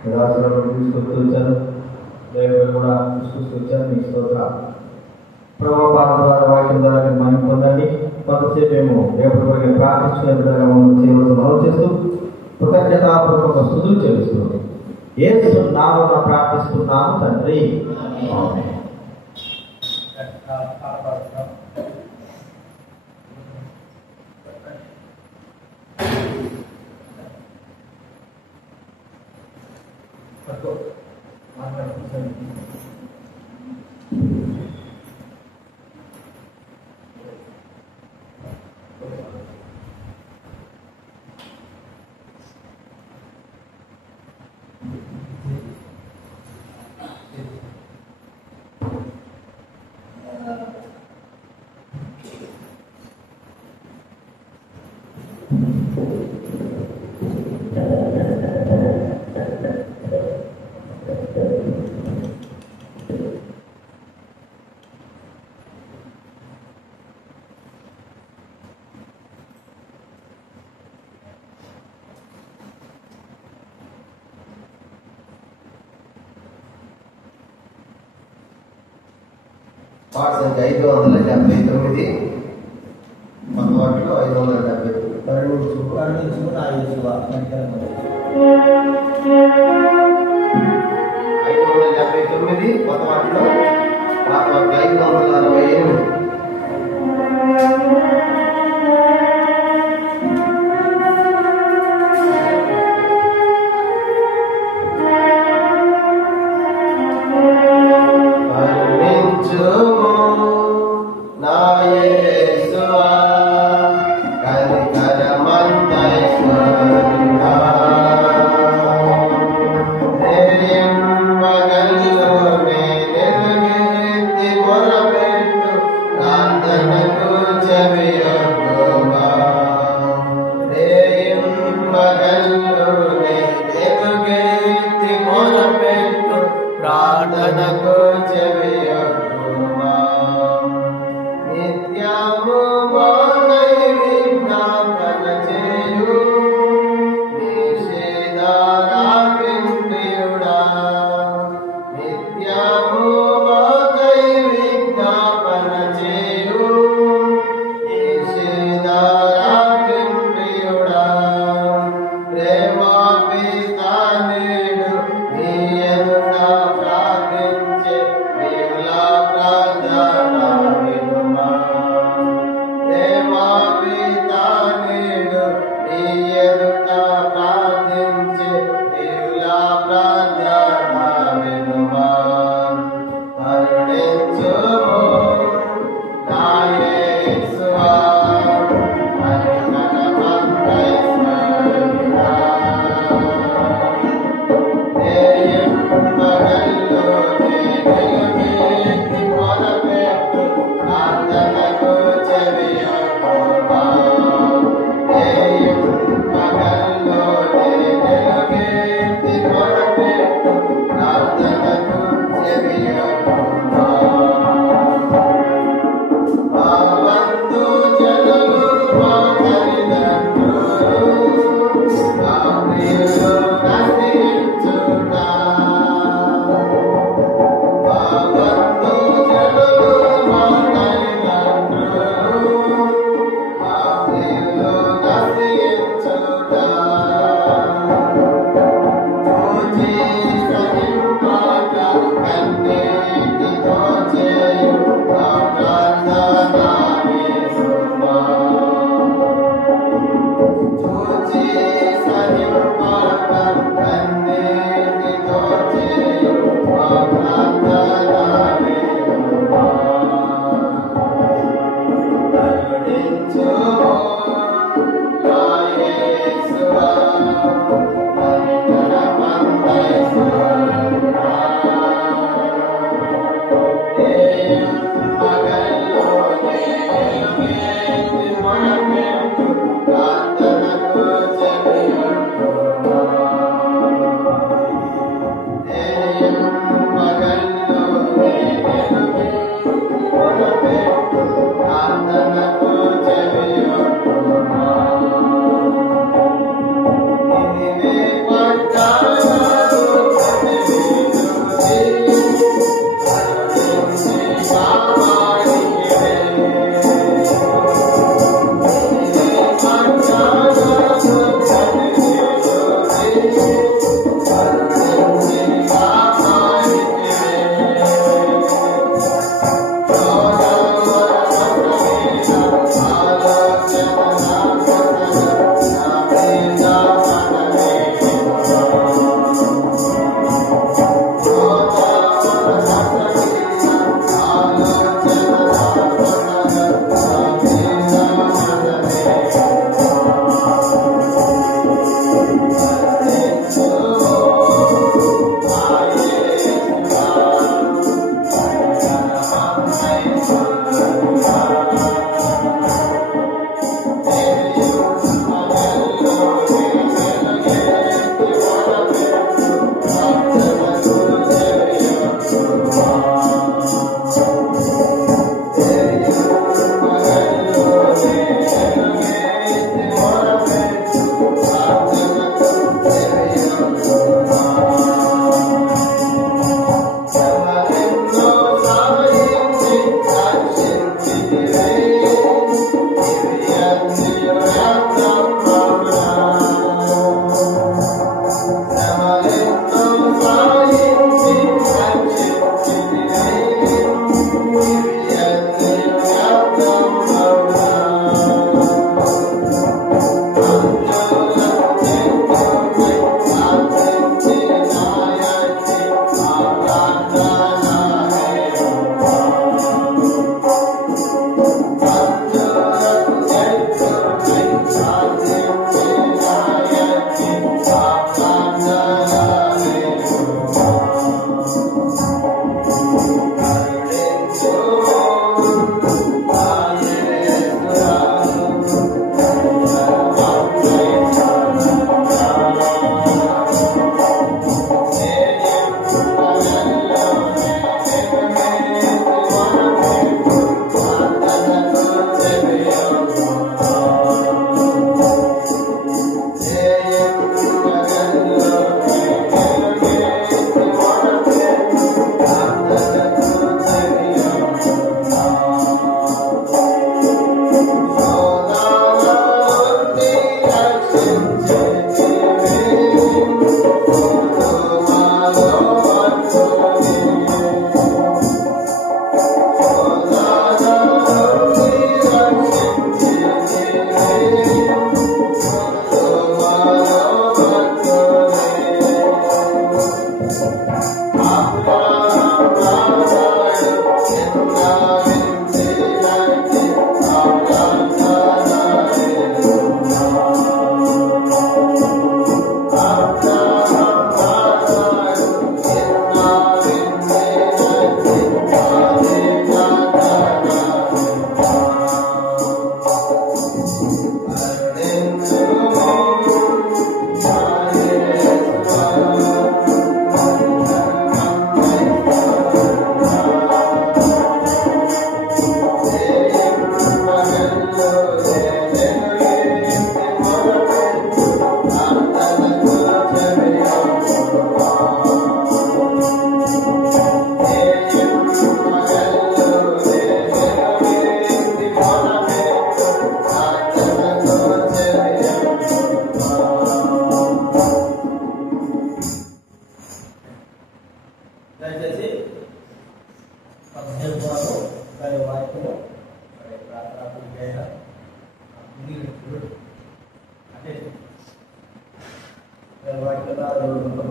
నిరాశలను తీసుకొస్తూ వచ్చారు. దేవుడు కూడా తీసుకొచ్చారు. మీ స్తోత్ర ప్రభావ పాఠ ద్వారా వాక్యం ద్వారా మీరు మనం పొందండి. కొంతసేపు ఏమో దేవుడి కొరకు ప్రార్థించుకునే విధంగా మనం చేయవలసి మనం చేస్తూ కృతజ్ఞతాపూర్వక స్తుతులు చేస్తుంది. యేసు నామమున ప్రార్థిస్తున్నాను తండ్రి. పాట సంఖ్య 579, మన వాటిలో 570. కరుణించు నా యేసువా కనికరము. 579 కొత్త వాటిలో, పాత వాటిలో 568.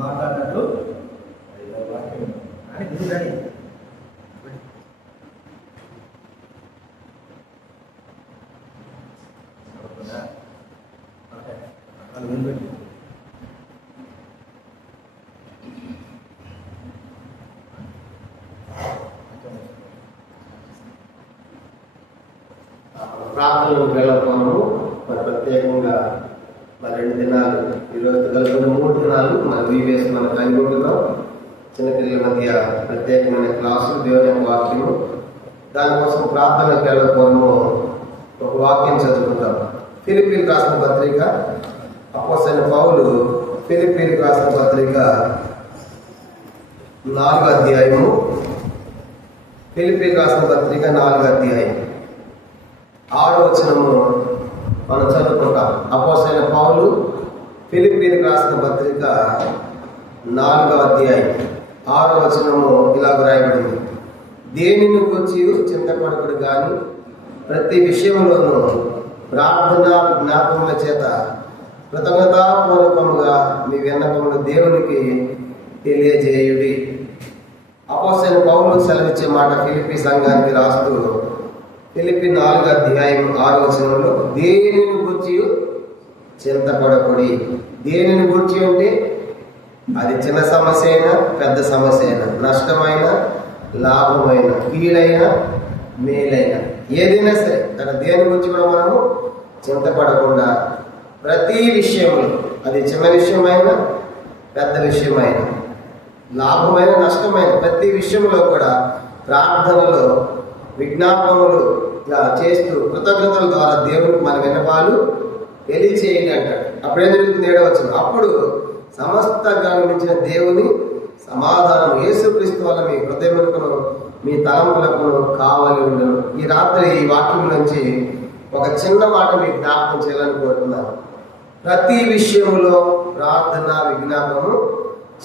మాట్లాడినట్లు అని గురుగాని ప్రార్థనలకు వెళ్ళకపోవడం మరి ప్రత్యేకంగా మరి 2 దినాలు ఈరోజు కలిపి 3 దినాలు మరి వీవేసి మనం కనుగొంటున్నాం. చిన్నపిల్లల మధ్య ప్రత్యేకమైన క్లాసులు, దేవుని వాక్యము, దానికోసం ప్రార్థనకు వెళ్ళకపోవడము ఒక వాక్యం చదువుకుంటాం. ఫిలిప్పీలకు రాసిన పత్రిక, అపోస్తలుడైన పౌలు ఫిలిప్పీలకు రాసిన పత్రిక 4వ అధ్యాయము. ఫిలిప్పీలకు రాసిన పత్రిక 4వ అధ్యాయం 6వ వచనము మనం చదువుకుంటాం. అపోస్తలుడైన పౌలు ఫిలిప్పీలకు రాసిన పత్రిక 4వ అధ్యాయం 6వ వచనము ఇలాగ రాయబడింది. దేనిని గురించి చింతపడకుడు గాని ప్రతి విషయంలోనూ ప్రార్థన విజ్ఞాపనల చేత కృతజ్ఞతాపూర్వకముగా మీ విన్నపములు దేవునికి తెలియజేయుడి. అపోస్తలుడైన పౌలు సెలవిచ్చే మాట ఫిలిప్పీ సంఘానికి రాస్తూ ఫిలిప్పీ 4వ అధ్యాయం 6వ వచనంలో దేనిని గురించి చింతపడకుడి. దేనిని గురించి అంటే అది చిన్న సమస్య అయినా పెద్ద సమస్య అయినా, నష్టమైన లాభమైన, కీడైనా మేలైన, ఏదైనా సరే తన దేని గురించి కూడా మనము చింతపడకుండా ప్రతి విషయంలో, అది చిన్న విషయమైనా పెద్ద విషయమైనా, లాభమైన నష్టమైన ప్రతి విషయంలో కూడా ప్రార్థనలో విజ్ఞాపనలు చేస్తూ కృతజ్ఞతల ద్వారా దేవునికి మన విన్నపాలు తెలియచేయండి అంటాడు. అప్పుడేం జరుగుతుంది? 7వ వచనం, అప్పుడు సమస్త గమనించిన దేవుని సమాధానం యేసుక్రీస్తు వల్ల మీ హృదయములకు మీ తలంపులకు కావాలి ఉండను. ఈ రాత్రి ఈ వాక్యం నుంచి ఒక చిన్న మాట మీకు జ్ఞాపకం చేయాలని కోరుతున్నాను. ప్రతి విషయంలో ప్రార్థన విజ్ఞాపనము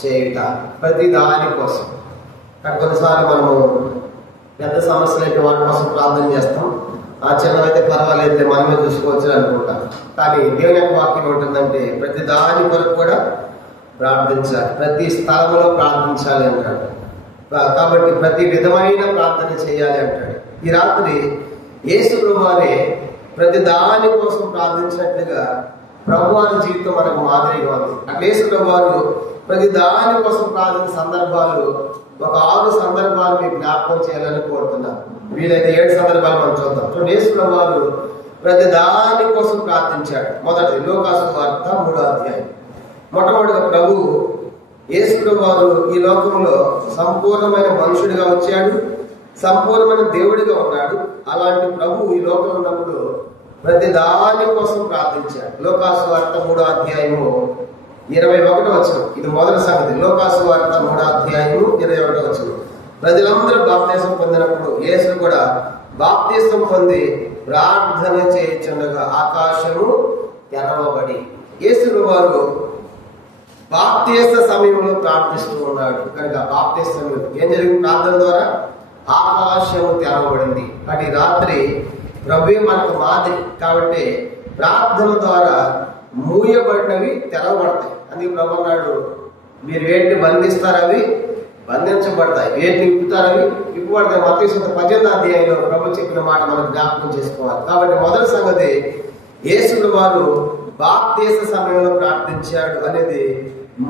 చేయుట, ప్రతి దాని కోసం. కానీ కొన్నిసార్లు మనము పెద్ద సమస్యలు అయితే వాటి కోసం ప్రార్థన చేస్తాం. ఆ చిన్నవైతే పర్వాలేదు, మనమే చూసుకోవచ్చు అనుకుంటాం. కానీ దేవుని యొక్క వాక్యం ఉంటుందంటే ప్రతి దాని కొరకు కూడా ప్రార్థించాలి, ప్రతి స్థలంలో ప్రార్థించాలి అంటాడు. కాబట్టి ప్రతి విధమైన ప్రార్థన చేయాలి అంటాడు. ఈ రాత్రి యేసు ప్రభువారే ప్రతి దాని కోసం ప్రార్థించినట్లుగా ప్రభువారి జీవితం మనకు మాదిరిగా ఉంది. అట్లా యేసు ప్రభువారు ప్రతి దాని కోసం ప్రార్థన సందర్భాలు ఒక 6 సందర్భాలు మీకు జ్ఞాపకం చేయాలని కోరుతున్నాను. వీలైతే 7 సందర్భాలు మనం చూద్దాం. చూడండి, యేసు ప్రభువారు ప్రతి దాని కోసం ప్రార్థించాడు. మొదటి లూకాసు వార్త 3వ అధ్యాయం. మొట్టమొదటిగా ప్రభు యేసు ప్రభువారు ఈ లోకంలో సంపూర్ణమైన మనుషుడిగా వచ్చాడు, సంపూర్ణమైన దేవుడిగా ఉన్నాడు. అలాంటి ప్రభు ఈ లోకంలో ఉన్నప్పుడు ప్రతి దాని కోసం ప్రార్థించాడు. లూకాసు వార్త 3వ అధ్యాయము 21వ వచనం, ఇది మొదటి సంగతి. లూకాసు వార్త 3వ అధ్యాయము 21వ వచనం, ప్రజలందరూ బాప్తిసం పొందినప్పుడు యేసు కూడా బాప్తిసం పొంది ప్రార్థన చేయుచుండగా ఆకాశము తెరవబడి. యేసు వారు బాప్తిస్మ సమయంలో ప్రార్థిస్తూ ఉన్నాడు కనుక బాప్తిస్మ ఏం జరిగింది? ప్రార్థన ద్వారా ఆకాశము తెరవబడింది. కాబట్టి రాత్రి ప్రభువే మనకు మాదిరి కాబట్టి ప్రార్థన ద్వారా మూయబడినవి తెరవబడతాయి. అందుకే ప్రభు అన్నాడు, మీరు వేటిని బంధిస్తారు అవి బంధించబడతాయి, వేటిని విప్పుతారు అవి విప్పబడతాయి. మత్తయి 18వ అధ్యాయంలో ప్రభు చెప్పిన మాట మనం జ్ఞాపకం చేసుకోవాలి. కాబట్టి మొదటి సంగతి యేసు వారు బాప్తిస్మ సమయంలో ప్రార్థించాడు అనేది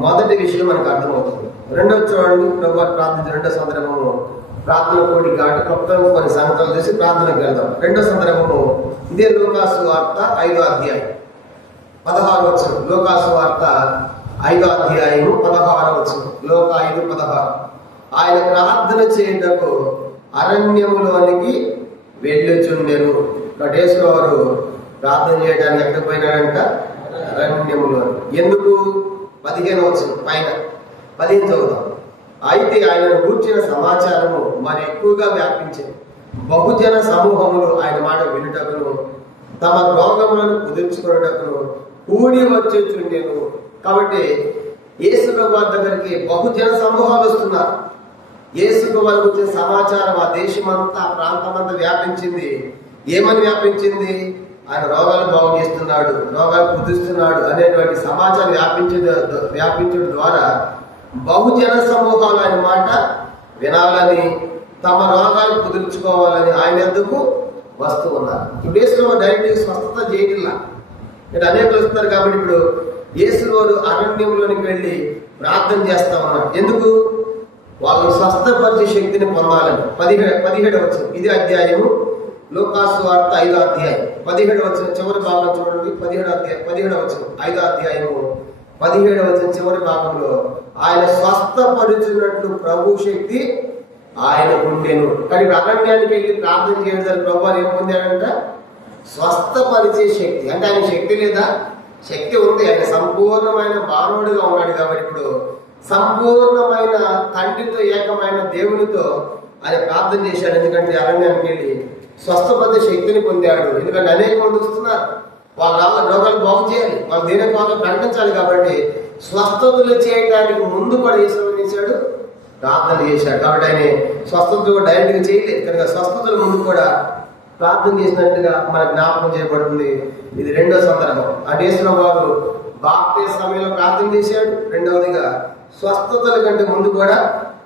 మొదటి విషయం మనకు అర్థమవుతుంది. రెండవ చూడండి, ప్రభు ప్రార్థించిన రెండో సందర్భము ప్రార్థన కోడి ఘాటు క్లుప్తంగా కొన్ని సంగతులు చేసి ప్రార్థనకు వెళ్దాం. రెండో సందర్భము ఇదే లూకాసు వార్త 5వ అధ్యాయం 16వ వచనం. లూకాసు వార్త 5వ అధ్యాయము 16వ వచనం. లోక 5:16. ఆయన ప్రార్థన చేయుటకు అరణ్యములోనికి వెళ్ళుచుండెను. యేసు వారు ప్రార్థన చేయడానికి ఎక్కడికి పోయినాడంట? అరణ్యములో. ఎందుకు? 15వ వచనం పైన 15 చదువుతాం. అయితే ఆయనను గూర్చిన సమాచారము మరి ఎక్కువగా వ్యాపించింది. బహుజన సమూహములు ఆయన మాట వినుటకును తమ రోగములను కుదుర్చుకున్నటకును కూడి వచ్చుచుండెను. కాబట్టి యేసు ప్రభువు దగ్గరికి బహుజన సమూహాలు వస్తున్నారు. యేసు ప్రభువు వచ్చిన సమాచారం ఆ దేశమంతా ప్రాంతమంతా వ్యాపించింది. ఏమని వ్యాపించింది? ఆయన రోగాలు బాగు చేస్తున్నాడు, రోగాలు కుదుస్తున్నాడు అనేటువంటి సమాచారం వ్యాపించడం ద్వారా బహుజన సమూహాలు ఆయన మాట వినాలని, తమ రోగాలు కుదుర్చుకోవాలని ఆయన ఎందుకు వస్తూ ఉన్నారు. ఇప్పుడు యేసు డైరెక్ట్ స్వస్థత చేయట్లా, ఇక్కడ అనేకులు వస్తున్నారు. కాబట్టి ఇప్పుడు యేసు అరణ్యంలోనికి వెళ్ళి ప్రార్థన చేస్తా ఉన్నారు. ఎందుకు? వాళ్ళు స్వస్థపరిచే శక్తిని పొందాలని. 17వ వచనం ఇది అధ్యాయము లూకాసు వార్త 5వ అధ్యాయం 17వ వచనం చివరి భాగం చూడండి. 17వ వచనం 5వ అధ్యాయము 17వ వచనం చివరి భాగంలో ఆయన స్వస్థపరుచున్నట్లు ప్రభు శక్తి ఆయన ఉండెను. కానీ అరణ్యానికి వెళ్ళి ప్రార్థన చేయడం ప్రభు ఏం పొందాడంట? స్వస్థపరిచే శక్తి. అంటే ఆయన శక్తి లేదా? శక్తి ఉంది. ఆయన సంపూర్ణమైన మానవుడిగా ఉన్నాడు. కాబట్టి ఇప్పుడు సంపూర్ణమైన తండ్రితో ఏకమైన దేవునితో ఆయన ప్రార్థన చేశాడు. ఎందుకంటే అరణ్యానికి వెళ్ళి స్వస్థపరిచే శక్తిని పొందాడు. ఎందుకంటే అనేక మంది వస్తున్నారు. వాళ్ళ రోగాలు బాగు చేయాలి, వాళ్ళు దేని వాళ్ళు ప్రకటించాలి. కాబట్టి స్వస్థతలు చేయడానికి ముందు కూడా యేసు చేశాడు, ప్రార్థన చేశాడు. కాబట్టి ఆయన స్వస్థతలు డైరెక్ట్ గా చేయలేదు కనుక స్వస్థతల ముందు కూడా ప్రార్థన చేసినట్టుగా మనకు జ్ఞాపకం చేయబడుతుంది. ఇది రెండో సందర్భం. ఆ యేసు వారు బాప్తిస్మ సమయంలో ప్రార్థన చేశాడు. రెండవదిగా స్వస్థతల కంటే ముందు కూడా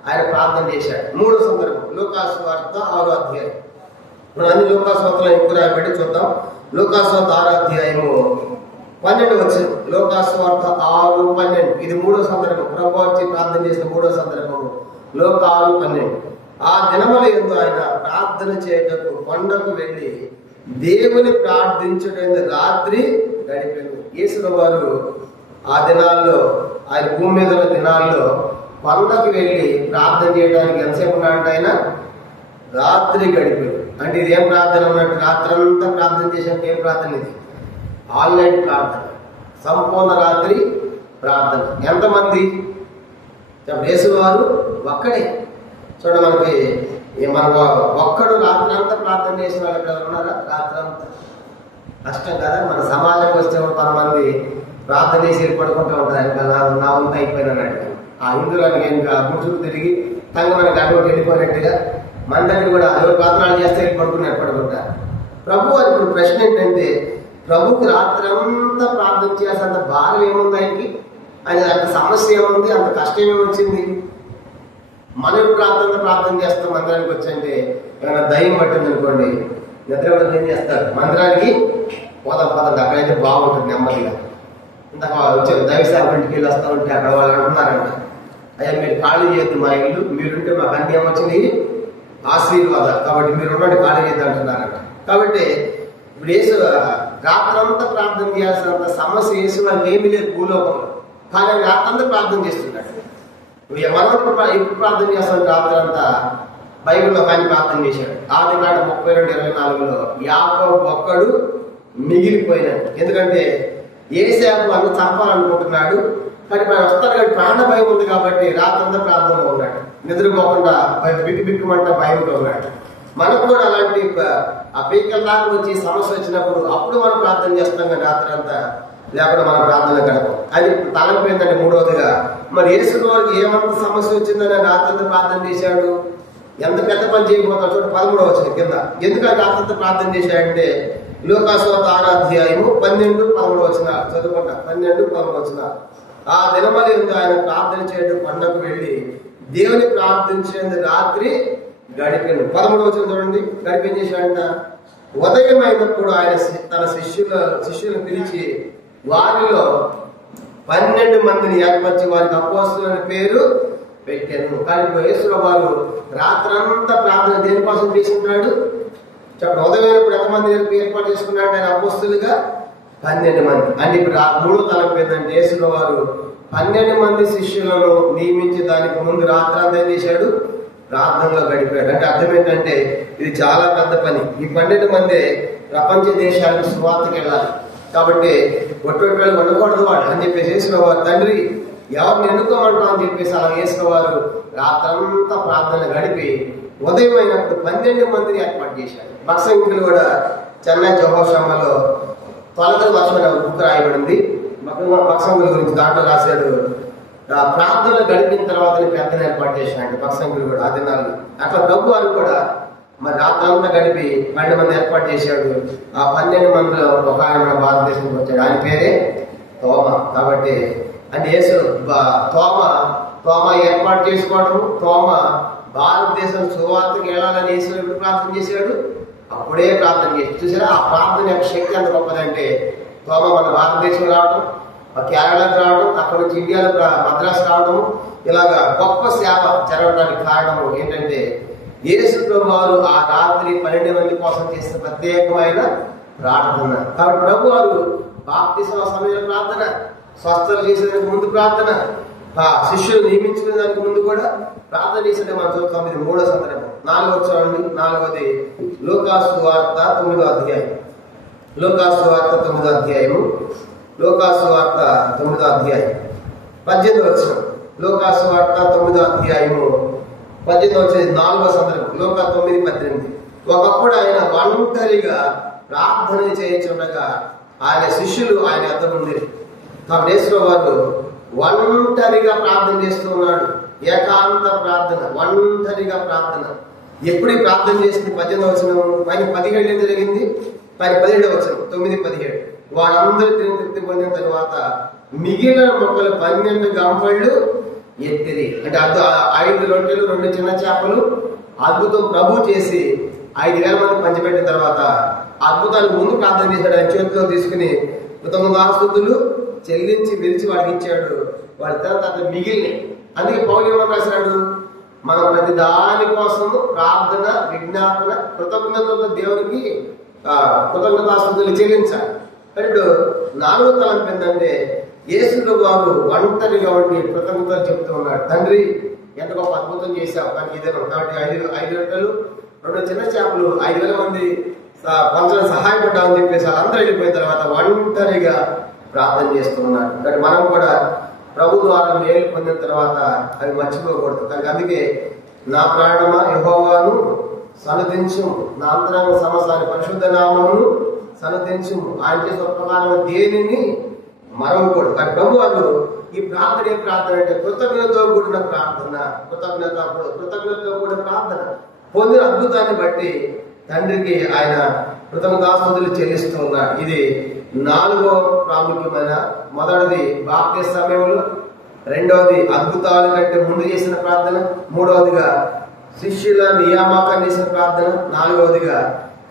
ఆయన ప్రార్థన చేశాడు. మూడో సందర్భం లూకాసు వార్త 6వ అధ్యాయం. మనం అన్ని లూకాసు వార్తలో ఎక్కువ రాయబెట్టి చూద్దాం. లూకాసు వార్త 6వ అధ్యాయము 12 వచ్చిన లూకాసు వార్త 6:12. ఇది మూడో సందర్భం, ప్రభువు వచ్చి ప్రార్థన చేసిన మూడో సందర్భము. లోక 6:12. ఆ దినముల యందు ఆయన ప్రార్థన చేయటకు కొండకు వెళ్ళి దేవుని ప్రార్థించడం రాత్రి గడిపారు. యేసు వారు ఆ దినాల్లో, ఆయన భూమి మీద ఉన్న దినాల్లో కొండకు వెళ్ళి ప్రార్థన చేయడానికి ఎంతసేపు ఉన్నాడంటే ఆయన రాత్రి గడిపారు. అంటే ఇది ఏం ప్రార్థన ఉన్నట్టు? రాత్రంతా ప్రార్థన చేసినట్టు. ఏం ప్రార్థన ఇది? ఆల్ నైట్ ప్రార్థన, సంపూర్ణ రాత్రి ప్రార్థన. ఎంతమంది? యేసు వారు ఒక్కడే. చూడ మనకి ఒక్కడు రాత్రంతా ప్రార్థన చేసిన వాళ్ళు ఎక్కడ ఉన్నారా? రాత్రంతా కష్టం కదా. మన సమాజంకి వస్తే కొంతమంది ప్రార్థన చేసి పడుకుంటూ ఉంటారు. ఇంకా నా వంత అయిపోయినట్టు ఆ హిందువులకి ఇంకా గుర్తుకు తిరిగి తగ్గ మనకి అటువంటి వెళ్ళిపోయినట్టుగా మన దగ్గర కూడా ఎవరు ప్రార్థనలు చేస్తే పడుకుంటారు. ప్రభు అని ఇప్పుడు ప్రశ్న ఏంటంటే, ప్రభుకి రాత్రంతా ప్రార్థన చేయాల్సినంత భారం ఏముంది ఆయనకి? ఆయన అంత సమస్య ఏముంది? అంత కష్టం ఏమొచ్చింది? మనం ఇప్పుడు రాత్రంతా ప్రార్థన చేస్తాం మందిరానికి వచ్చంటే ఏమైనా దయ్యం పట్టింది అనుకోండి, నిద్ర కూడా ఏం చేస్తారు? మందిరానికి పదండి, అక్కడైతే బాగుంటుంది నెమ్మదిగా. ఇందాక వచ్చారు దైవసేవ ఇంటికి వెళ్ళి వస్తా ఉంటే అక్కడ వాళ్ళు అంటున్నారంట, అయ్యా మీరు ఖాళీ చేయొద్దు మా ఇల్లు, మీరుంటే మాకు అన్ని ఏమొచ్చింది ఆశీర్వాదాలు, కాబట్టి మీరు ఉన్నట్టు ఖాళీ చేయొద్దు అంటున్నారంట. కాబట్టి ఇప్పుడు యేసు రాత్రంతా ప్రార్థన చేయాల్సినంత సమస్య యేసు వాళ్ళకి ఏమీ లేదు భూలోకంలో, కానీ ఆయన రాత్రంతా ప్రార్థన చేస్తున్నాడు. మనం ఇప్పుడు ప్రార్థన చేస్తాం రాత్రి అంతా. బైబిల్లో కానీ ప్రార్థన చేశాడు. ఆదికాండ 32:24లో యాకోబు ఒక్కడు మిగిలిపోయినాడు. ఎందుకంటే ఏశాకు అన్ని చంపాలనుకుంటున్నాడు, కానీ ఆయన వస్తాడు కాబట్టి ప్రాణ భయం ఉంది కాబట్టి రాత్రంతా ప్రార్థనలో ఉన్నాడు. నిద్రపోకుండా బిక్కుమంట భయంతో ఉన్నాడు. మనకు కూడా అలాంటి ఆ పీకల దాకా వచ్చి సమస్య వచ్చినప్పుడు అప్పుడు మనం ప్రార్థన చేస్తాం కానీ రాత్రి అంతా లేకుండా మనం ప్రార్థన గడపం. అది తలంపోయిందండి. మూడవదిగా మరి యేసు వారికి ఏమంత సమస్య వచ్చిందని రాత్రంతా ప్రార్థన చేశాడు. ఎంత పెద్ద పని చేయబోతాడు చూడండి 13వ వచనం కింద. ఎందుకంటే రాత్రంతా ప్రార్థన చేశాడంటే లూకాసు వార్త 6వ అధ్యాయము 12-13 వచనాలు చదువుకుంటా. 12-13 వచనాలు. ఆ దినమలి ఆయన ప్రార్థన చేయడం కొండకు వెళ్ళి దేవుని ప్రార్థించేందు రాత్రి గడిపాను. 13వ వచనం చూడండి. గడిపేం చేశాడంట? ఉదయం అయినప్పుడు ఆయన తన శిష్యులను పిలిచి వారిలో 12 మందిని ఏర్పరిచి వారికి అపోస్తలుల పేరు పెట్టాను. కానీ యేసు వారు రాత్రంతా ప్రార్థన దేనికోసం చేసుకున్నాడు చెప్పండి? ఉదయమైనప్పుడు ఎంతమంది ఏర్పాటు చేసుకున్నాడు ఆయన అపోస్తలుగా? 12 మంది. అంటే ఇప్పుడు మూడో తలపు ఏంటంటే యేసు వారు 12 మంది శిష్యులను నియమించి దానికి ముందు రాత్రంతా ఏం చేశాడు? ప్రార్థనలో గడిపాడు. అంటే అర్థం ఏంటంటే ఇది చాలా పెద్ద పని. ఈ 12 మంది ప్రపంచ దేశాలకు సువార్తకి వెళ్ళాలి. కాబట్టి ఒట్టి వేళ ఉండకూడదు వాడు అని చెప్పేసి యేసు వారు తండ్రి ఎవరిని ఎన్నుకోమంటాం అని చెప్పేసి అలా యేసు వారు రాత్రంతా ప్రార్థన గడిపి ఉదయం అయినప్పుడు 12 మందిని ఏర్పాటు చేశాడు. భక్సంకులు కూడా చెన్నై జోహోషమ్మలో తొలగల వర్షం బుక్ రాయబడింది భక్సంకుల గురించి. దాంట్లో రాశాడు ప్రార్థనలు గడిపిన తర్వాత పెద్దలు ఏర్పాటు చేశాడు భక్సంకులు కూడా ఆ దినాలు. అట్లా ప్రభు వారు కూడా మరి రాత్రంతా గడిపి 12 మంది ఏర్పాటు చేశాడు. ఆ 12 మందిలో ఒక ఆయన మన భారతదేశానికి వచ్చాడు. ఆయన పేరే తోమ. కాబట్టి అంటే యేసు తోమ ఏర్పాటు చేసుకోవడం, తోమ భారతదేశం సువార్తకి వెళ్ళాలని యేసు ఎప్పుడు ప్రార్థన చేశాడు? అప్పుడే ప్రార్థన చేసి చూసారా ఆ ప్రార్థన యొక్క శక్తి ఎంత గొప్పదంటే తోమ మన భారతదేశం రావడం, కేరళకు రావడం, అక్కడ నుంచి ఇండియాలో మద్రాసు రావడం, ఇలాగా గొప్ప సేవ జరగడానికి కారణం ఏంటంటే యేసు ప్రభు వారు ఆ రాత్రి 12 మంది కోసం చేసిన ప్రత్యేకమైన ప్రార్థన. కాబట్టి ప్రభు వారు బాప్తిస్మ సమయంలో ప్రార్థన, స్వస్థలు చేసేదానికి ముందు ప్రార్థన, శిష్యులు నియమించుకునే దానికి ముందు కూడా ప్రార్థన చేసేది మనం చూస్తాం. ఇది మూడో సందర్భం. 4వది లూకాసు వార్త 9వ అధ్యాయం. లూకాసు వార్త 9వ అధ్యాయము. లూకాసు వార్త 9వ అధ్యాయం 18వ వచనం. లూకాసు వార్త 9వ అధ్యాయము 18వ వచనం 4వ సందర్భం. లూకా 9:18. ఒకప్పుడు ఆయన ఒంటరిగా ప్రార్థన చేయుచుండగా ఆయన శిష్యులు ఆయన వద్ద ఉంది. కాబట్టి యేసుప్రభు వారు ఒంటరిగా ప్రార్థన చేస్తూ ఉన్నాడు. ఏకాంత ప్రార్థన, ఒంటరిగా ప్రార్థన. ఎప్పుడు ప్రార్థన చేసింది? 18వ వచనం పైన 17 ఏం జరిగింది? పైన 17వ వచనం 9-17 వారందరూ తృప్తి పొందిన తర్వాత మిగిలిన మొక్కలు 12 గంపళ్ళు ఎత్తిరి. అంటే 5 రొట్టెలు 2 చిన్న చేపలు అద్భుతం ప్రభు చేసి 5,000 మంది పంచిపెట్టిన తర్వాత అద్భుతానికి ముందు ప్రార్థన చేశాడు. ఆయన చేతిలో తీసుకుని కృతజ్ఞతాస్తుతులు చెల్లించి విరిచి వాడికి ఇచ్చాడు. వాడి తర్వాత మిగిలిన. అందుకే పౌలు ఏమని రాశాడు? మనం ప్రతి దాని కోసం ప్రార్థన, విజ్ఞాపన, కృతజ్ఞతతో దేవునికి కృతజ్ఞతాస్తుతులు చెల్లించాలి. అంటే 4వ తలంపు ఏంటంటే యేసుప్రభు వారు ఒంటరిగా ఉండి కృతజ్ఞతలు చెప్తూ ఉన్నాడు. తండ్రి ఎంత గొప్ప అద్భుతం చేశావు, కానీ ఇదే కాబట్టి 5 రొట్టెలు 2 చిన్న చేపలు 5,000 మంది పంచడం సహాయపడ్డామని చెప్పేసి వాళ్ళందరూ వెళ్ళిపోయిన తర్వాత ఒంటరిగా ప్రార్థన చేస్తున్నాడు. కానీ మనం కూడా ప్రభు ద్వారా మేలు పొందిన తర్వాత అవి మర్చిపోకూడదు. కనుక అందుకే నా ప్రాణమా యెహోవాను సన్నతించు, నా అంతరంగ సమస్తాన్ని పరిశుద్ధ నామమును సన్నతించు, ఆయన చేసిన ప్రకారం దేనిని మరవకూడదు. కానీ ప్రభు వారు ఈ ప్రార్థన ఏ ప్రార్థన అంటే కృతజ్ఞతతో కూడిన ప్రార్థన, కృతజ్ఞతతో కూడిన ప్రార్థన. పొందిన అద్భుతాన్ని బట్టి తండ్రికి ఆయన కృతజ్ఞతాస్తుతులు చెల్లిస్తూ ఉన్నాడు. ఇది 4వ ప్రాముఖ్యమైన. మొదటిది బాప్తిస్మ సమయంలో, 2వది అద్భుతాల కంటే ముందు చేసిన ప్రార్థన, 3వదిగా శిష్యుల నియామకం చేసిన ప్రార్థన, 4వదిగా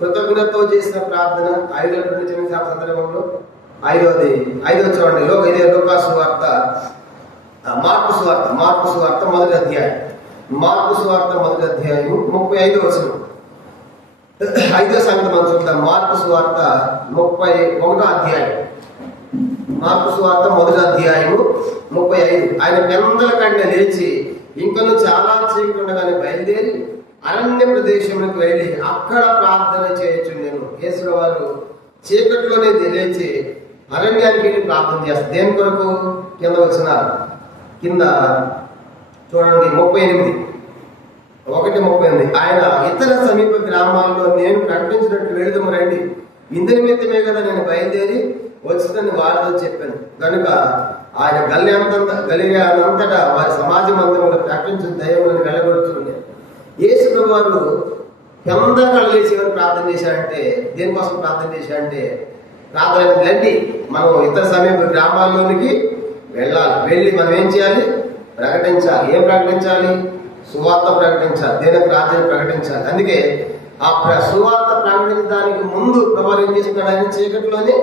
కృతజ్ఞతతో చేసిన ప్రార్థన, 5 చిన్న సందర్భంలో, 5వది చూడండి ఇదే లూకాసు సువార్త, మార్కు సువార్త మొదటి అధ్యాయం, మార్కు సువార్త మొదటి అధ్యాయం 35వ వచనం. 5వ సంగతి మనం చూద్దాం. మార్కు సువార్త 31వ అధ్యాయం, మార్కు సువార్త మొదటి అధ్యాయము 35. ఆయన పెందల కంటే లేచి ఇంకను చాలా చీకటి ఉండగానే బయలుదేరి అరణ్య ప్రదేశంలోకి వెళ్ళి అక్కడ ప్రార్థన చేయొచ్చు. నేను యేసు వారు చీకటిలోనే లేచి అరణ్యానికి వెళ్ళి ప్రార్థన చేస్తారు. దేని కొరకు? కింద వచ్చినారు. కింద చూడండి 38 ఆయన ఇతర సమీప గ్రామాల్లో నేను ప్రకటించినట్టు వెళుదము రండి, ఇందు నిమిత్తమే కదా నేను బయలుదేరి వచ్చిందని వారితో చెప్పాను. కనుక ఆయన గలిలయనంతటా వారి సమాజ మందిరంలో ప్రకటించిన దైవాన్ని వెళ్ళగొడుతుంది. యేసు ప్రభు వారు పెందలు లేచి ప్రార్థన చేశాడంటే దేనికోసం ప్రార్థన చేశాడంటే ప్రార్థన రండి, మనం ఇతర సమీప గ్రామాల్లోనికి వెళ్ళాలి. వెళ్ళి మనం ఏం చేయాలి? ప్రకటించాలి. ఏం ప్రకటించాలి? సువార్త ప్రకటించాలి. దేవుని రాజ్యాన్ని ప్రకటించాలి. అందుకే ఆ సువార్త ప్రకటించడానికి ముందు ప్రభు ఏం చేస్తున్నాడు? ఆయన చీకటిలోనే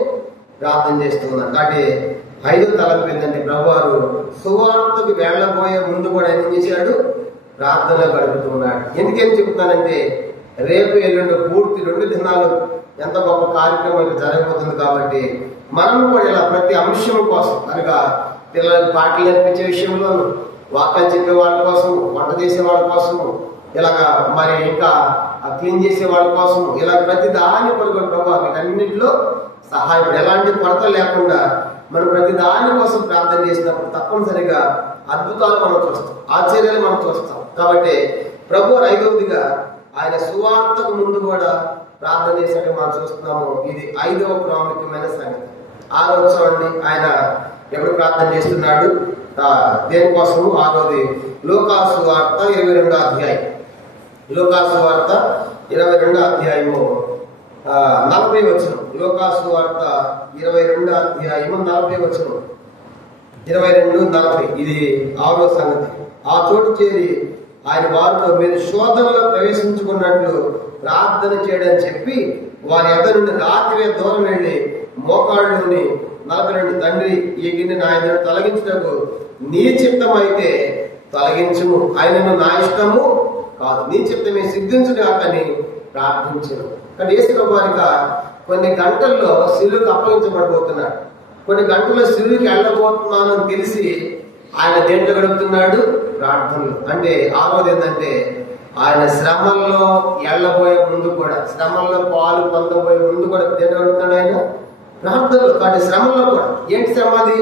ప్రార్థన చేస్తున్నాడు. కాబట్టి 5వ తలంపు ఏంటంటే ప్రభు వారు సువార్తకు వెళ్ళబోయే ముందు కూడా ఏం చేశాడు? ప్రార్థన గడుపుతున్నాడు. ఎందుకేం చెప్తున్నానంటే రేపు ఎల్లుండి పూర్తి 2 దినాలు ఎంత గొప్ప కార్యక్రమం జరగబోతుంది. కాబట్టి మనం కూడా ఇలా ప్రతి అంశం కోసం, కనుక పిల్లలకు పాటలు నేర్పించే విషయంలోనూ, వాక్యాలు చెప్పే వాళ్ళ కోసం, వంట చేసే వాళ్ళ కోసం, ఇలాగా మరి ఇంకా క్లీన్ చేసే వాళ్ళ కోసం, ఇలా ప్రతి దాని కొరకు ప్రభు వీటన్నింటిలో సహాయపడి ఎలాంటి కొరత లేకుండా మనం ప్రతి దాని కోసం ప్రార్థన చేసినప్పుడు తప్పనిసరిగా అద్భుతాలు మనం చూస్తాం, ఆశ్చర్యాలు మనం చూస్తాం. కాబట్టి ప్రభు 5వదిగా ఆయన సువార్తకు ముందు కూడా ప్రార్థన చేసినట్టు మనం చూస్తున్నాము. ఇది 5వ ప్రాముఖ్యమైన సంగతి. 6వ చూడండి ఆయన ఎప్పుడు ప్రార్థన చేస్తున్నాడు, దేనికోసం? 6వది లూకాసు వార్త 22వ అధ్యాయం, లూకాసు వార్త 22వ అధ్యాయము 40వ వచనం. లూకాసు వార్త 22వ అధ్యాయము 40వ వచనం, 22-40. ఇది 6వ సంగతి. ఆ చోటు చేరి ఆయన వారితో మీరు శోధనలో ప్రవేశించుకున్నట్లు ప్రార్థన చేయడని చెప్పి వారి ఎదురు నుండి రాత్రి దూరం వెళ్ళి మోకాళ్ళుని 42 తండ్రి ఈ గిన్నె నా ఎదురు తొలగించుటకు నీ చిత్తం అయితే తొలగించుము, ఆయనను నా ఇష్టము కాదు నీ చిత్తమే సిద్ధించుగాకని ప్రార్థించను. కానీ యేసు ప్రభు కొన్ని గంటల్లో శిలువకు అప్పగించబడబోతున్నాడు. కొన్ని గంటల్లో శిలువకి వెళ్ళబోతున్నాను అని తెలిసి ఆయన దేంట్లో గడుపుతున్నాడు? ప్రార్థనలు. అంటే 6వది ఏంటంటే ఆయన శ్రమల్లో వెళ్ళబోయే ముందు కూడా, శ్రమల్లో పాలు పొందబోయే ముందు కూడా దేంట్లో గడుపుతున్నాడు? ఆయన ప్రార్థనలు. కాబట్టి శ్రమల్లో కూడా ఏంటి శ్రమ? అది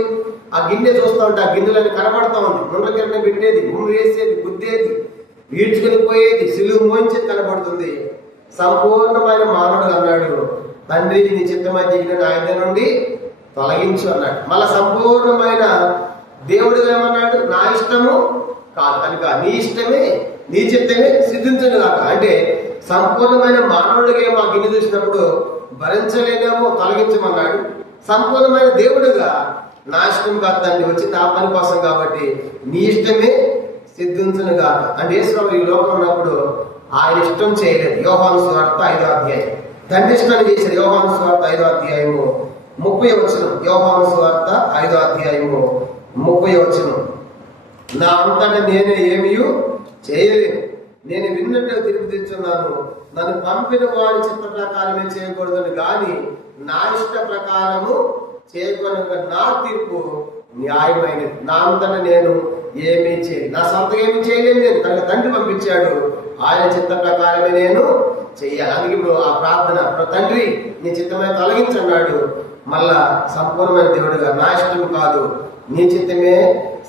ఆ గిన్నె చూస్తూ ఉంటే ఆ గిన్నెలన్నీ కనబడతా ఉంది. ముందుకెళ్ళి పెట్టేది, భూమి వేసేది, గుద్దేది, వీడ్చుకుని పోయేది, సిలువు మోయించేది కనబడుతుంది. సంపూర్ణమైన మానవుడు అన్నాడు తండ్రి నీ చిత్తమైతే గిన్నె నా యొద్ద నుండి తొలగించు అన్నాడు. మళ్ళా సంపూర్ణమైన దేవుడు ఏమన్నాడు? నా ఇష్టము కాదు కనుక నీ ఇష్టమే నీ చిత్తమే సిద్ధించను కాక. అంటే సంపూర్ణమైన మానవుడిగా మా గిన్నె చూసినప్పుడు భరించలేనేమో తొలగించమన్నాడు. సంపూర్ణమైన దేవుడుగా నా ఇష్టం కాదు తండ్రి, వచ్చి నా పని కోసం కాబట్టి నీ ఇష్టమే సిద్ధించను కాక. అంటే యేసుప్రభువు ఈ లోకంలో ఉన్నప్పుడు ఆయన ఇష్టం చేయలేదు. యోహాను సువార్త 5వ అధ్యాయం తండ్రి ఇష్టాన్ని చేశారు. యోహాను సువార్త 5వ అధ్యాయము 30వ వచనం. యోహాను సువార్త 5వ అధ్యాయము 30వ వచనం. నా అంతటా నేనే ఏమీ చేయలేను, నేను విన్నట్టు తిరిగి తెచ్చున్నాను, నన్ను పంపిన వారి చిత్త ప్రకారమే చేయకూడదని గాని నా ఇష్ట ప్రకారము చేయకూడదు. నా తీర్పు న్యాయమైనది. నా అంతటా నేను ఏమీ చేయలేదు, నా సొంతగా ఏమీ చేయలేదు. నేను తన తండ్రి పంపించాడు, ఆయన చిత్త ప్రకారమే నేను చెయ్యాలి. అందుకే ఇప్పుడు ఆ ప్రార్థన, తండ్రి నీ చిత్తమే తొలగించన్నాడు. మళ్ళా సంపూర్ణమైన దేవుడుగా నా ఇష్టం కాదు నీ చిత్తమే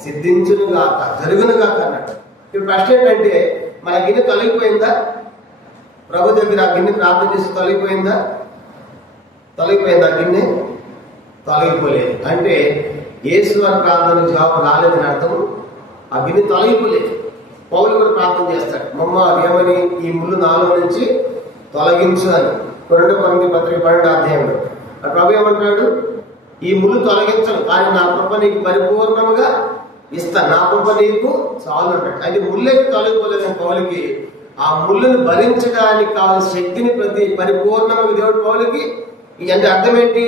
సిద్ధించును గాక జరుగును గాక అన్నాడు. ఇప్పుడు ప్రశ్న ఏంటంటే, మన గిన్నె తొలగిపోయిందా? ప్రభు దగ్గర ఆ గిన్నె ప్రార్థన చేసి తొలగిపోయిందా? తొలగిపోయిందా గిన్నె? తొలగిపోలేదు. అంటే యేసు వారి ప్రార్థన జవాబు రాలేదని అర్థం. ఆ గిన్నె తొలగిపోలేదు. పౌలు కూడా ప్రార్థన చేస్తాడు, మమ్మ ఏమని? ఈ ముళ్ళు నాలో నుంచి తొలగించు అని. 2 కొరింథీ పత్రిక 12వ అధ్యాయంలో ప్రభు ఏమంటాడు? ఈ ముళ్ళు తొలగించను, కానీ నా కృప నీకు పరిపూర్ణంగా ఇస్తాను, నా కృప నీకు చాలు అంటాడు. అంటే ముళ్ళకి తొలగిపోలేదు పౌలుకి, ఆ ముళ్ళను భరించడానికి కావాల్సిన శక్తిని పరిపూర్ణంగా దేవుడు పౌలుకి. అంటే అర్థం ఏంటి?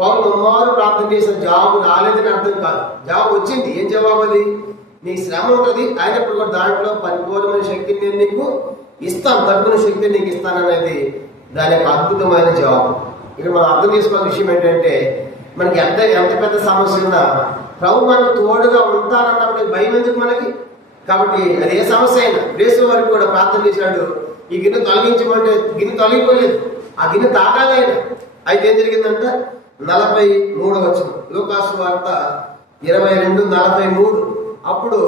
పౌలు మమ్మారు ప్రార్థన చేసిన జవాబు రాలేదని అర్థం కాదు. జవాబు వచ్చింది. ఏం జవాబు అది? నీకు శ్రమ ఉంటుంది, అయినప్పుడు కూడా దాంట్లో పరిపూర్ణమైన శక్తిని నేను నీకు ఇస్తాను, తట్టుకునే శక్తిని నీకు ఇస్తాననేది దాని యొక్క అద్భుతమైన జవాబు. ఇక్కడ మనం అర్థం చేసుకోవాల్సిన విషయం ఏంటంటే, మనకి ఎంత పెద్ద సమస్య ఉన్నా ప్రభు మనకు తోడుగా ఉంటారన్నప్పుడు భయం ఎందుకు మనకి? కాబట్టి అది ఏ సమస్య అయినా దేశం వరకు కూడా ప్రార్థన చేశాడు, ఈ గిన్నె తొలగించమంటే గిన్నె తొలగిపోలేదు, ఆ గిన్నె తాగాలైనా. అయితే ఏం జరిగిందంట? 43వ వచనం లూకాసు వార్త 22:43. అప్పుడు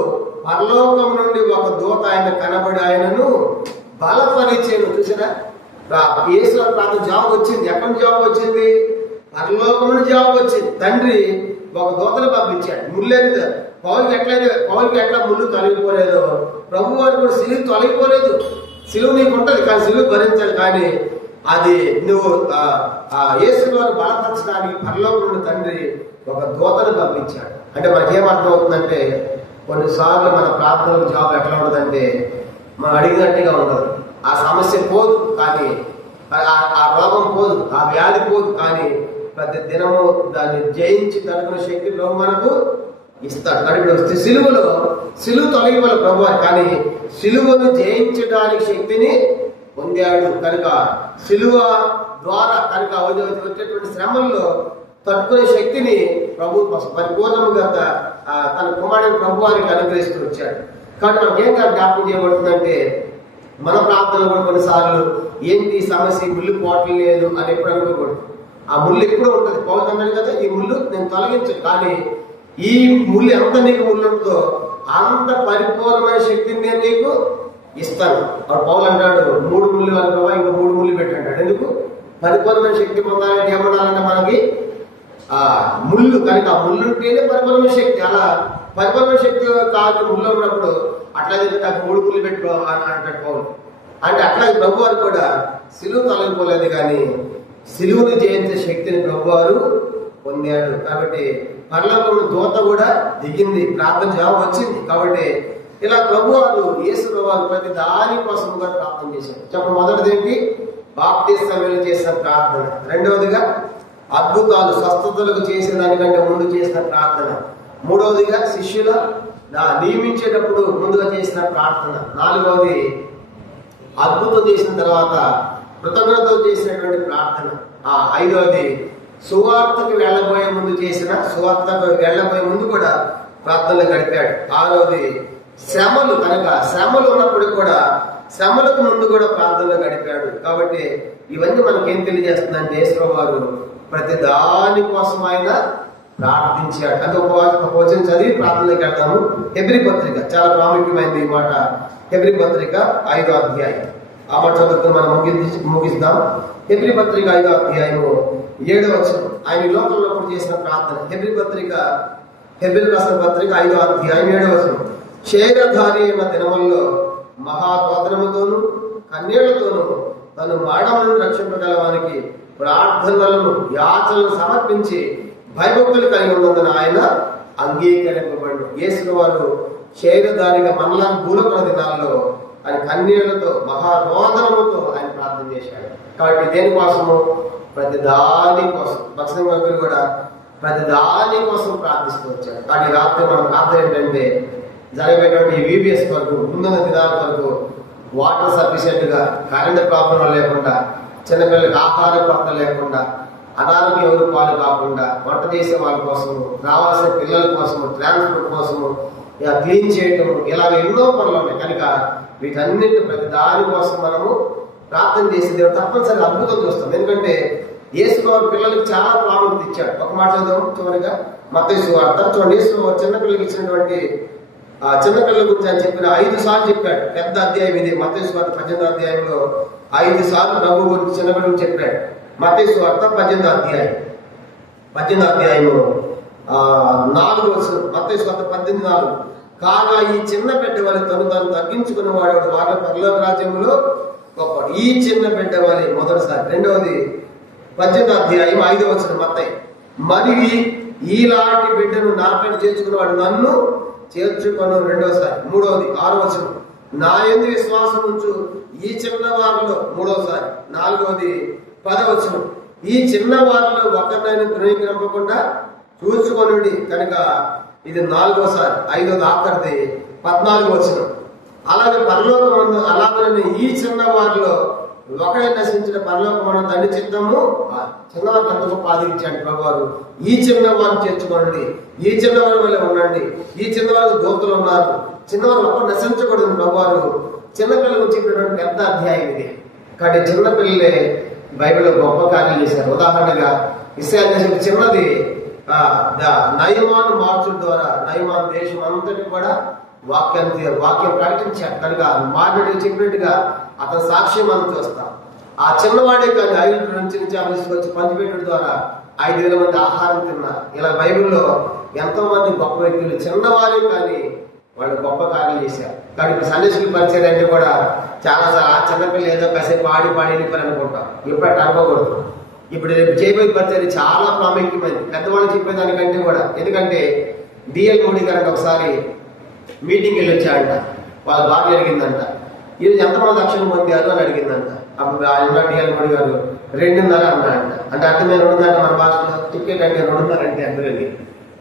పరలోకం నుండి ఒక దూత ఆయన కనబడి ఆయనను బలపరిచేను. చూసారా? యేసు ప్రార్థన జవాబు వచ్చింది. ఎక్కడ జవాబు వచ్చింది? పరలోకం నుండి జవాబు వచ్చింది. తండ్రి ఒక దూతను పంపించాడు. ముళ్ళేది పౌలుకి ఎట్లా ముళ్ళు తొలగిపోలేదో ప్రభు వారు కూడా సిలువ తొలగిపోలేదు. సిలువ నీకు ఉంటుంది, కానీ సిలువ భరించాలి. కానీ అది నువ్వు యేసు వారు బలపరచడానికి పరలోకం నుండి తండ్రి ఒక దూతను పంపించాడు. అంటే మనకేమర్థం అవుతుందంటే, కొన్నిసార్లు మన ప్రార్థనలకు జవాబు ఎట్లా ఉండదంటే, మనం అడిగినట్టుగా ఉండదు. ఆ సమస్య పోదు, కానీ ఆ రోగం పోదు, ఆ వ్యాధి పోదు, కానీ ప్రతి దినము దాన్ని జయించి తట్టుకునే శక్తి ప్రభు మనకు ఇస్తాడు. కాబట్టి సిలువ తొలగిపోలే ప్రభు, కానీ సిలువను జయించడానికి శక్తిని పొందాడు. కనుక సిలువ ద్వారా కనుక వచ్చేటువంటి శ్రమల్లో తట్టుకునే శక్తిని ప్రభు పరిపూర్ణంగా తన కుమారుని ప్రభు వారికి అనుగ్రహిస్తూ వచ్చాడు. కాబట్టి మనకి ఏం జ్ఞాపకం చేయబడుతుందంటే, మన ప్రార్థనలు కూడా కొన్నిసార్లు ఏంటి సమస్య, ముళ్ళు పోవటం లేదు అని ఎప్పుడు అనుకోకూడదు. ఆ ముళ్ళు ఎప్పుడూ ఉంటుంది. పౌలు అన్నాడు కదా, ఈ ముళ్ళు నేను తొలగించను, కానీ ఈ ముళ్ళు ఎంత నీకు ముళ్ళు ఉంటుందో అంత పరిపూర్ణమైన శక్తిని నేను నీకు ఇస్తాను. అప్పుడు పౌలు అంటాడు, 3 ముళ్ళు అనుకోవా, ఇంకా 3 ముళ్ళు పెట్టంటాడు. ఎందుకు? పరిపూర్ణమైన శక్తి పొందాలంటే ఏమన్నాలంటే మనకి ముళ్ళు, కనుక ఆ ముళ్ళు ఉంటేనే పరిపూర్ణమైన శక్తి. అలా పరిపూర్ణమైన శక్తి కాదు ముళ్ళు ఉన్నప్పుడు అట్లా నాకు 3 ముళ్ళు పెట్టుకో అని అంటాడు పౌలు. అంటే అట్లా ప్రభు వారు కూడా సిలువ తొలగిపోలేదు, కానీ సిలువను జయించే శక్తిని ప్రభు వారు పొందాడు. కాబట్టి పరలోకంలో దూత కూడా దిగింది, ప్రార్థన జవాబు వచ్చింది. కాబట్టి ఇలా ప్రభు వారు యేసు వారు ప్రతి దాని కోసం కూడా ప్రార్థన చేశారు. చెప్పండి, మొదటిది ఏంటి? బాప్తిస్మం చేసిన ప్రార్థన. రెండవదిగా అద్భుతాలు స్వస్థతలకు చేసిన దానికంటే ముందు చేసిన ప్రార్థన. మూడవదిగా శిష్యుల నియమించేటప్పుడు ముందుగా చేసిన ప్రార్థన. నాలుగవది అద్భుతం చేసిన తర్వాత కృతజ్ఞతతో చేసినటువంటి ప్రార్థన. ఐదవది సువార్తకు వెళ్ళబోయే ముందు కూడా ప్రార్థనలు గడిపాడు. ఆరవది శ్రమలు, కనుక శ్రమలు ఉన్నప్పుడు కూడా శ్రమలకు ముందు కూడా ప్రార్థనలు గడిపాడు. కాబట్టి ఇవన్నీ మనకేం తెలియజేస్తుందంటే, యేసు వారు ప్రతి దాని కోసం ఆయన ప్రార్థించాడు. అంటే ఉపవాసం చదివి ప్రార్థనలకు వెళ్తాము. హెబ్రీ పత్రిక చాలా ప్రాముఖ్యమైనది ఈ మాట. హెబ్రీ పత్రిక 5వ అధ్యాయం ఆ మాట చదువుకుని మనం ముగిస్తాం. హెబ్రీ పత్రిక 5వ అధ్యాయము 7వ వచనం. ఆయన ఈ లోకంలో కూడా చేసిన ప్రార్థన. హెబ్రీ రాసిన పత్రిక 5వ అధ్యాయం 7వ వచనం. శరీరధారి అయిన దినముల్లో మహారోదనముతోను కన్యలతోనూ తను మానవులను రక్షింపగలవానికి ప్రార్థనలను యాచనలను సమర్పించి భయభక్తులు కలిగి ఉన్నందున ఆయన అంగీకరింపబడు. యేసు వారు శరీరధారిగా మనలా భూలోక దినాల్లో ఆయన కన్యలతో మహారోదనముతో ఆయన ప్రార్థన చేశాడు. కాబట్టి దేనికోసము? ప్రతి దాని కోసం. భక్తులు కూడా ప్రతి దాని కోసం ప్రార్థిస్తూ వచ్చాడు. కాబట్టి రాత్రి మన ప్రార్థన ఏంటంటే జరగబోయేటువంటి VBS వరకు, ముందున్న దినాల వరకు వాటర్ సఫిషియెంట్ గా, కరెంట్ ప్రాబ్లం లేకుండా, చిన్నపిల్లలకి ఆహార కొరత లేకుండా, అనారోగ్యం ఎవరు పాలు కాకుండా, వంట చేసే వాళ్ళ కోసము, రావాల్సిన పిల్లల కోసము, ట్రాన్స్పోర్ట్ కోసము, క్లీన్ చేయటం, ఇలాగ ఎన్నో పనులు ఉన్నాయి. కనుక వీటన్నిటి ప్రతి దాని కోసం మనము ప్రార్థన చేసి దేవుడు తప్పనిసరిగా అద్భుతం చూస్తాం. ఎందుకంటే యేసు పిల్లలకి చాలా ప్రాముఖ్యత ఇచ్చాడు. ఒక మాట చదువు చివరిగా మత్తయి సువార్త చూడండి. యేసు చిన్నపిల్లలకి ఇచ్చినటువంటి చిన్నపిల్లల గురించి ఆయన చెప్పిన 5 సార్లు చెప్పాడు. పెద్ద అధ్యాయం ఇది. మత్తయి సువార్త 18వ అధ్యాయంలో 5 సార్లు ప్రభు గురించి చిన్నపిల్లలకు చెప్పాడు. మత్తయి సువార్త 18వ అధ్యాయము 4వ వచనం. మత్తయి సువార్త 18:4. కాగా ఈ చిన్న బిడ్డ వలె తను తగ్గించుకున్న వాడు వారి పరలోక రాజ్యంలో గొప్పవాడు. ఈ చిన్న బిడ్డ వలె మొదటిసారి. రెండవది 18వ అధ్యాయం 5వ వచనం మత్తయి. మరి ఈలాంటి బిడ్డను నాపైన చేర్చుకున్నవాడు నన్ను చేర్చుకొను. రెండవసారి. మూడవది 6వ వచనం. నా యందు విశ్వాసం ఉంచు ఈ చిన్నవారిలో. మూడవసారి. నాలుగవది 10వ వచనం. ఈ చిన్నవారిలో ఒకరినైనా ధృవీకరింపకుండా చూసుకొనుడి. కనుక ఇది 4వసారి. 5వది ఆఖరిది 14వ వచనం. అలాగే పరలోకమందు అలాగనే ఈ చిన్నవారిలో ఒకడే నశించిన పరలోకమందు తండ్రి చిత్తము. చిన్నవారికి ఎంత గొప్ప ఆదరించాడు ప్రభువారు. ఈ చిన్నవారిని చేర్చుకోండి, ఈ చిన్నవారి వల్ల ఉండండి, ఈ చిన్నవారికి దూతలు ఉన్నారు, చిన్నవారు ఒక్కరు నశించకూడదు. ప్రభువారు చిన్నపిల్లలకు చెప్పినటువంటి పెద్ద అధ్యాయం ఇది. కాబట్టి చిన్నపిల్లలే బైబిల్లో గొప్ప కార్యాలు చేశారు. ఉదాహరణగా ఇశ్రాయేలు దేశం చిన్నది నయమాను మార్చుల ద్వారా నయమాను దేశం అంతటి కూడా వాక్యం ప్రకటించాడు. కనుక మాట్లాడి చెప్పినట్టుగా అతని సాక్ష్యం మనం చూస్తాం. ఆ చిన్నవాడే కానీ 5 నుంచి తీసుకొచ్చి పంచిపెట్టడం ద్వారా 5,000 మంది ఆహారం తిన్నారు. ఇలా బైబిల్లో ఎంతో మంది గొప్ప వ్యక్తులు చిన్నవారే కానీ వాళ్ళు గొప్ప కార్యాలు చేశారు. కాబట్టి ఇప్పుడు సండే స్కూల్ పరిచయం అంటే కూడా చాలా చిన్నపిల్లలు ఏదో కాసేపు ఆడి వెళ్ళిపోయి అనుకుంటాం. ఇప్పుడు అట్లా అనుకోకూడదు. ఇప్పుడు రేపు చేయబోయే పరిచయం చాలా ప్రాముఖ్యమైనది, పెద్దవాళ్ళు చెప్పేదానికంటే కూడా. ఎందుకంటే డిఎల్ మోడీ గారికి ఒకసారి మీటింగ్ వెళ్ళి వచ్చాడంట. వాళ్ళ భార్య అడిగిందంట, ఈరోజు ఎంతమంది రక్షణ పొందారు అని అడిగిందంట. అప్పుడు ఆయన డిఎల్ మోడీ గారు 2.5 అన్నాడంట. అంటే అర్థమే 2.5 మన భాషలో టికెట్ అంటే 2.5 అంటే అందరికి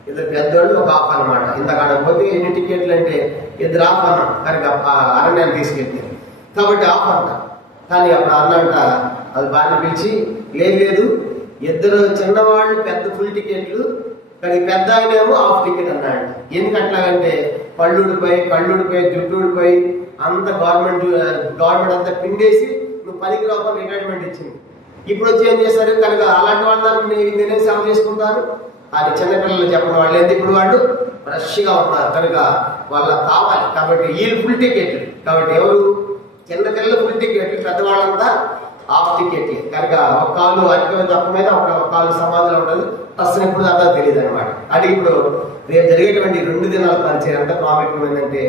ఇద్దరు పెద్దోళ్ళు ఒక హాఫ్ అనమాట. ఇంతకాడ పోతే ఎన్ని టికెట్లు అంటే 2 హాఫ్ అన్నాం. కనుక అరణ్యాన్ని తీసుకెళ్తే కాబట్టి హాఫ్ అంట. కానీ అప్పుడు అన్నంట అది బాగా పిలిచి లేదు 2 చిన్నవాళ్ళు పెద్ద ఫుల్ టికెట్లు, కానీ పెద్ద ఆయనేమో హాఫ్ టికెట్ అన్నాడు. ఎందుకు అట్లాగంటే పళ్ళుడిపోయి జుట్టు ఊడిపోయి అంత గవర్నమెంట్ అంతా పిండేసి నువ్వు పనికి రాకుండా రిటైర్మెంట్ ఇచ్చింది. ఇప్పుడు వచ్చి ఏం చేస్తారు? కనుక అలాంటి వాళ్ళ నేనే సేవ చేసుకుంటారు అని చిన్నపిల్లలు చెప్పిన వాళ్ళు ఏంటి ఇప్పుడు వాళ్ళు ఫ్రెష్ గా ఉన్నారు. కనుక వాళ్ళకి కావాలి. కాబట్టి వీళ్ళు ఫుల్ టికెట్లు. కాబట్టి ఎవరు చిన్నపిల్లలు ఫుల్ టికెట్లు, పెద్దవాళ్ళంతా హాఫ్ టికెట్లు. కనుక ఒక కాలు అధికమైన తప్ప మీద ఒక కాలు సమాధిలో ఉంటుంది. అసలు ఎప్పుడు అంతా తెలియదు అనమాట. అంటే ఇప్పుడు రేపు జరిగేటువంటి 2 దినాల పరిచయం ఎంత ప్రాముఖ్యమైందంటే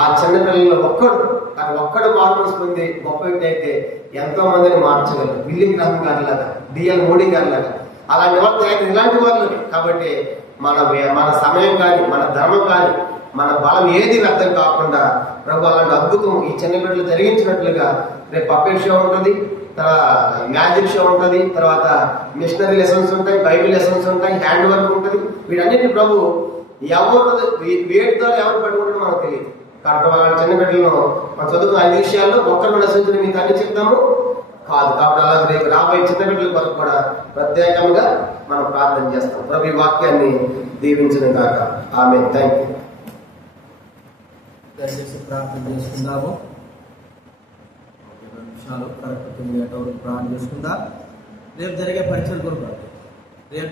ఆ చిన్నపిల్లలు ఒక్కడు మార్పులు పొంది గొప్ప వ్యక్తి అయితే ఎంతో మందిని మార్చగలరు. విలియం గ్రహం గారి లాగా, డిఎల్ మోడీ గారి లాగా అలాంటి వాళ్ళు ఇలాంటి వాళ్ళు. కాబట్టి మన సమయం కానీ మన ధర్మం కానీ మన బలం ఏది వ్యర్థం కాకుండా ప్రభు అలాంటి అద్భుతం ఈ చిన్న బిడ్డలు జరిగించినట్లుగా రేపు పప్పెట్ షో ఉంటుంది, మ్యాజిక్ షో ఉంటుంది, తర్వాత మిషనరీ లెసన్స్ ఉంటాయి, బైబిల్ లెసన్స్ ఉంటాయి, హ్యాండ్ వర్క్ ఉంటుంది. వీటన్నిటి ప్రభు వేటి ద్వారా ఎవరు పట్టుకుంటారో మనకు తెలియదు. కాబట్టి వాళ్ళ చిన్న బిడ్డలను మనం చదువుకున్న 5 విషయాల్లో ఒక్కరు నశించిన మీకు అన్ని చెప్తాము కాదు. కాబట్టి అలా రేపు రాబోయే చిన్న బిడ్డల కొరకు కూడా ప్రత్యేకంగా మనం ప్రార్థన చేస్తాం. ప్రభు ఈ వాక్యాన్ని దీవించిన కాక ఆమేన్. Thank you. దయచేసి ప్రార్థన చేసుకుందాము. 2 నిమిషాలు కరెక్ట్ 9 గంటల వరకు ప్రార్థన చేసుకుందాం. రేపు జరిగే పరీక్షల కొరకు రేపు